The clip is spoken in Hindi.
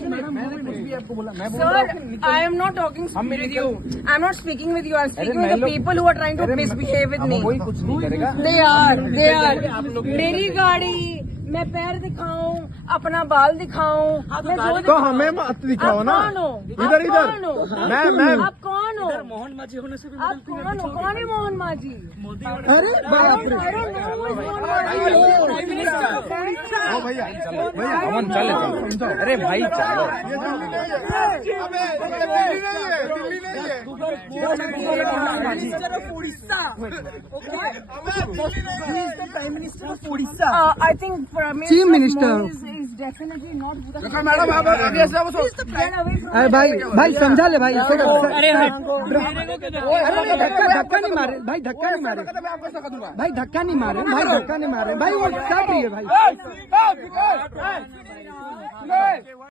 Sir, I am not talking with you. I am not speaking with you. I am speaking with the people who are trying to misbehave with me. They are. मेरी गाड़ी, मैं पैर दिखाऊं, अपना बाल दिखाऊं, तो हमें मत दिखाओ ना। इधर मैं आप कौन हो? मोहन माझी होने से भी आप कौन हो? कौन है मोहन माझी? अरे बाप रे। ओ भैया अमन चले, अरे भाई चलो। Prime minister of Orissa. I think Chief Minister is definitely not. Madam आप आगे से आओ। अरे भाई समझा ले भाई। अरे धक्का नहीं मारे भाई, धक्का नहीं मारे भाई, धक्का नहीं मारे भाई, धक्का नहीं मारे भाई, वो काट रही है भाई।